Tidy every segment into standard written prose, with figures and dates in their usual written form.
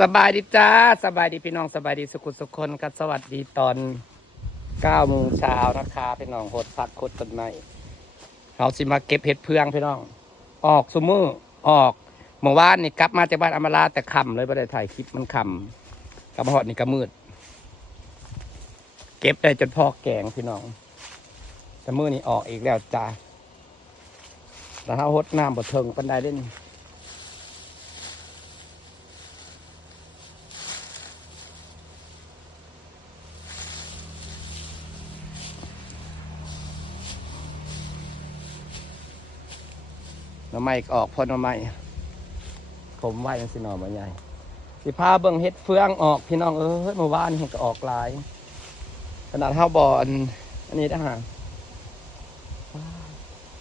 สบายดีจ้าสบายดีพี่น้องสบายดีสุขุสุขคนกันสวัสดีตอน9 โมงเช้านะคะพี่น้องโหดพักโคตรต้นไม้เขาสิมาเก็บเห็ดเพืองพี่น้องออกซุมือออกเมื่อวานนี่กลับมาจากบ้านอำมาลาแต่ค่ำเลยไม่ได้ถ่ายคลิปมันค่ำกลับมาหอดนี่ก็มืดเก็บได้จนพอแกงพี่น้องแต่มือนี่ออกอีกแล้วจ้าแต่ถ้าหดน้ำบ่เทิงปันไดได้นี่หน่อไม้ก็ออกพอหน่อไม้ผมไหวยังสิหน่อมาใหญ่สิพาเบิ่งเห็ดเฟืองออกพี่น้องเมื่อวานเห็ดก็ออกหลายขนาดเท่าบ่อนอันนี้ทหาร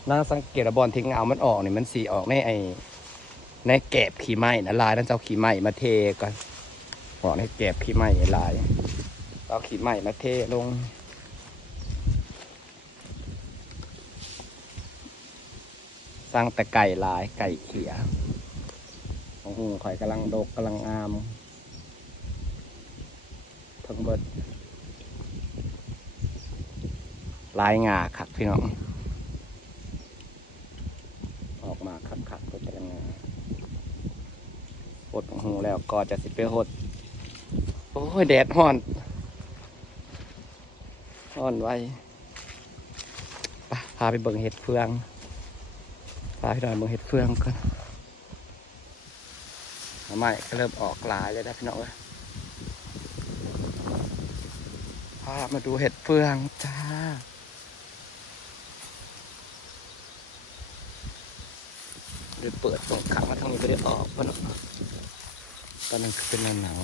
นางสังเกตบอลทิ้งเงามันออกนี่มันสีออกในแกบขี้ไม้นะลายนั่นเจ้าขี้ไม้มาเทก่อนออกในแกบขี้ไม้ลายเอาขี้ไม้มาเทลงสร้างแต่ไก่ลายไก่เขียโอ้โหข่อยกำลังดกกำลังงามทั้งเบิดลายงาขักพี่น้องออกมาขักก็จะงาหดหูแล้วก็จะสิไปหดโอ้ยแดดฮ้อนไว้พาไปเบิ่งเห็ดเฟืองพาพี่น้องเบิ่งเห็ดเฟืองก่อนหน่อไม้ก็เริ่มออกหลายเลยนะพี่น้องเอ้ยพามาดูเห็ดเฟืองจ้าเดี๋ยวเปิดตรงขามาทางนี้ไม่ได้ออกเพราะตอนนั้นคือเป็นหนาว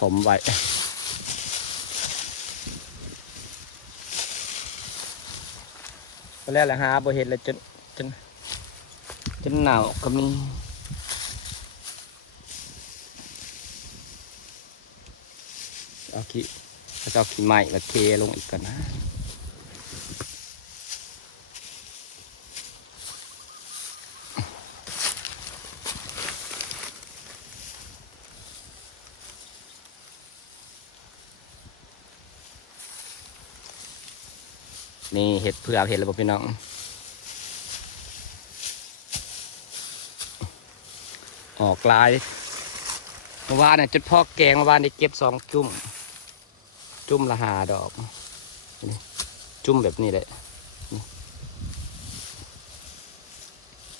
ถมไว้ตอนแรกแหละฮะบ่เห็นเลยจนหนาวก็มีเอาขี้จะเอาขี้ใหม่มาเทลงอีกก่อนนะนี่เห็ดเผือกเห็ดระบบพี่น้องออกลายเมื่อวานเนี่ยจุดพ่อแกงเมื่อวานได้เก็บ2 จุ่มละ5 ดอกจุ่มแบบนี้เลย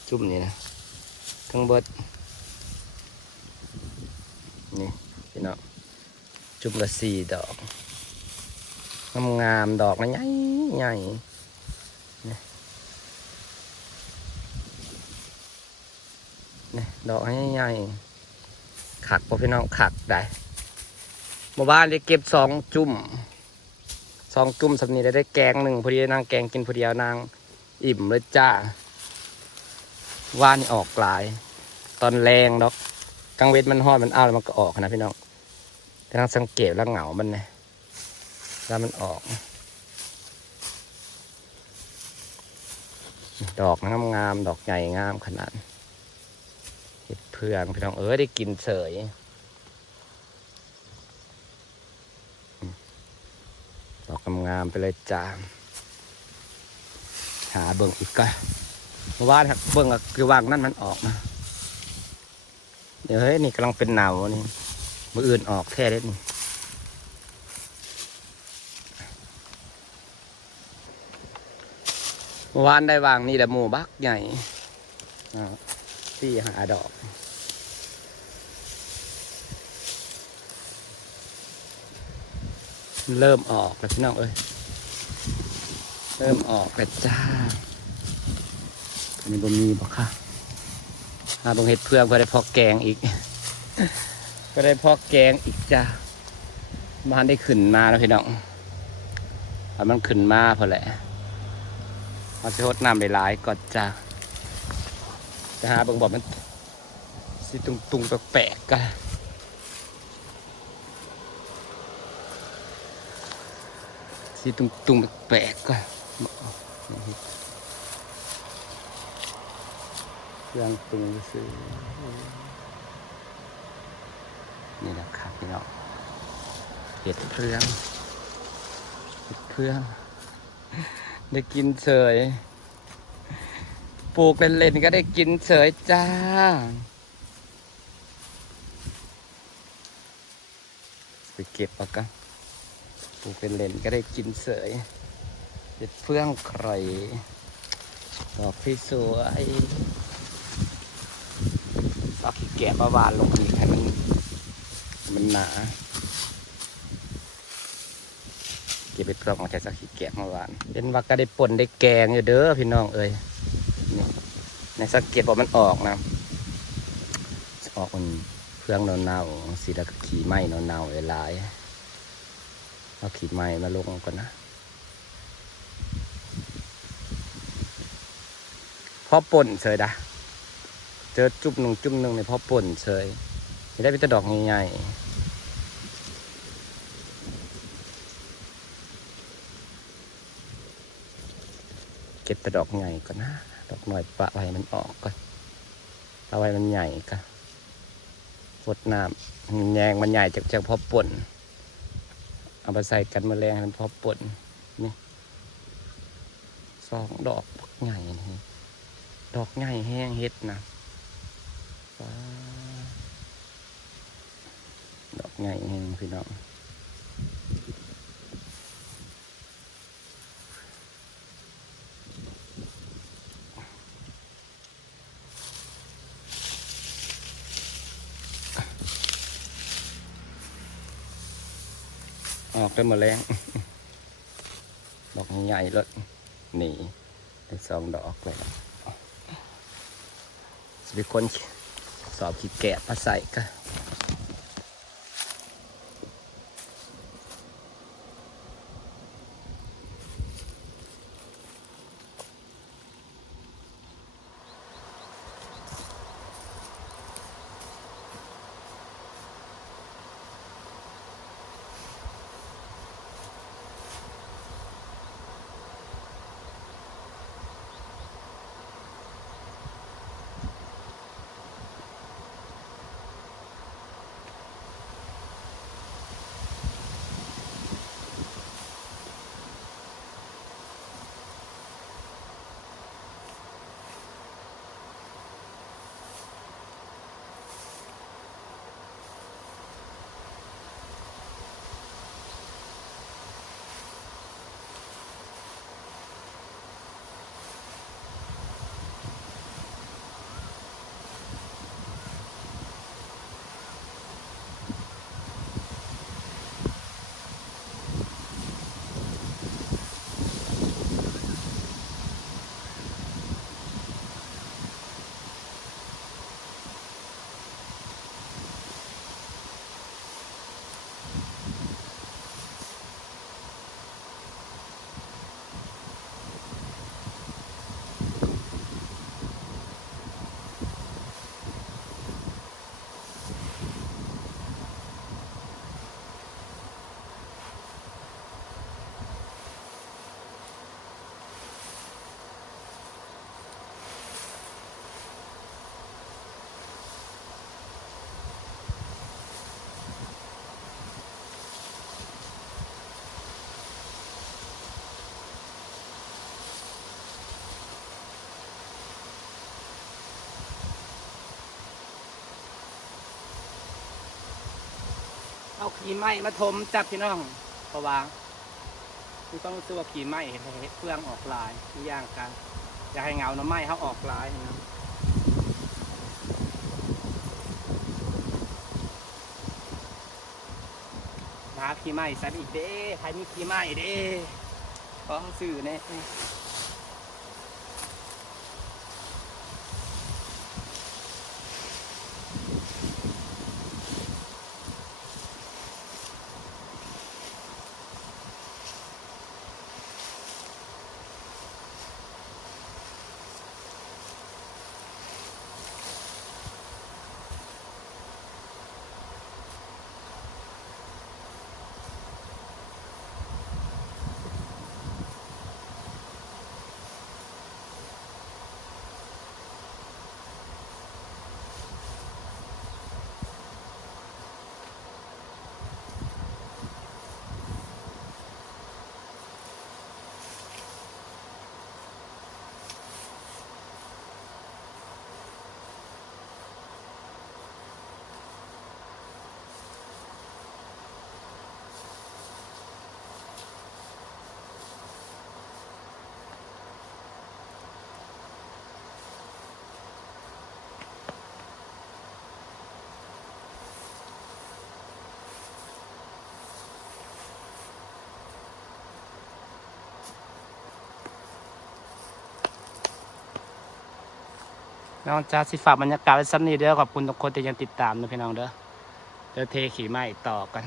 จุ่มนี่นะทั้งเบิดนี่พี่น้องจุ่มละ4 ดอกงามดอกนะใหญ่นี่ดอกใหญ่ขักพอพี่น้องขักได้เมื่อวานได้เก็บ2 จุ่มสำนีได้แกง1พอดีนางแกงกินพอดีนางอิ่มเลยจ้าว่านี่ออกหลายตอนแรงดอกกลางเวทมันห้อนมันอ้าวแล้วมันก็ออกนะพี่น้องแต่นางสังเกตแล้วเหงามันเนี่ยแล้วมันออกดอกงามดอกใหญ่งามขนาดเห็ดเพืองพี่น้องได้กินเสยดอกงามไปเลยจ้าหาเบิ่งอีกก็เมื่อวานเบิ่งคือวางนั่นมันออกนะเดี๋ยวนี่กำลังเป็นหนาวนี่มืออื่นออกแค่เด็ดนี่เมื่อวานได้วางนี่แหละหมู่บักใหญ่4-5 ดอกเริ่มออกแล้วพี่น้องเริ่มออกแล้วจ้าอันนี้บ่มีบอกค่ะบางเห็ดเพื่อนก็ได้พอแกงอีกจ้าบ้านได้ขึ้นมาแล้วพี่น้องมันขึ้นมาพอแหละเอาไปหดน้ำไปหลายก่อนจ้าจะหาเบิ่งบอกมันสิตุงแปลกๆกัน สีตุ่มๆแปลกๆก่อนเครื่องปรุงซื้อนี่นะครับพี่น้องเห็ดเพื่องได้กินเฉยปลูกเล่นๆก็ได้กินเฉยจ้าไปเก็บเอากันปลูกเล่นๆก็ได้กินเฉยเห็ดเพื่องใครดอกที่สวยเอาขี้แกะมาหวานลงอีกให้มันหนาเก็บไปกรองเอาแต่สักขี้แกะมาหวานเป็นว่าก็ได้ป่นได้แกงอยู่เด้อพี่น้องเอ้ยนี่ในสังเกตว่ามันออกนะออกมันเพื่องเน่าๆสีแล้วก็ขี้ไหม้เน่าๆหลายๆเอาขี้ไหม้มาลงก่อนนะพอป่นเฉยดะเจอจุ่มหนึ่งในพอป่นเฉยไม่ได้เป็นแต่ดอกใหญ่ๆเก็บแต่ดอกใหญ่ก่อนนะดอกหน่อยปะไว้มันออกก่อนเอาไว้มันใหญ่ก่อนกดน้ำแยงมันใหญ่จากพอป่นเอาไปใส่กันแมลงมันพอป่นนี่2 ดอกใหญ่นี่ดอกใหญ่แห้งเฮ็ดนะดอกใหญ่แห้งพี่น้องออกได้หมดแล้วดอกใหญ่เลยนี่ได้2 ดอกเลยจะเป็นคนสอบขี้แกะมาใส่ก็เอาขี้ไม้มาถมจับพี่น้องเพราะว่าคือต้องรู้สึกว่าขี้ไม้เห็นเพื่องออกลายที่ย่างกันอยากให้เงาหน่อไม้เขาออกลายนะหาขี้ไม้สันอีกเด้ใครมีขี้ไม้เด้ขอสื่อเนี่ย น้องจ้าสิฝากบรรยากาศไว้ซ้ำนี้เด้อขอบคุณทุกคนที่ยังติดตามนะพี่น้องเด้อเทขี่ไม้ต่อกัน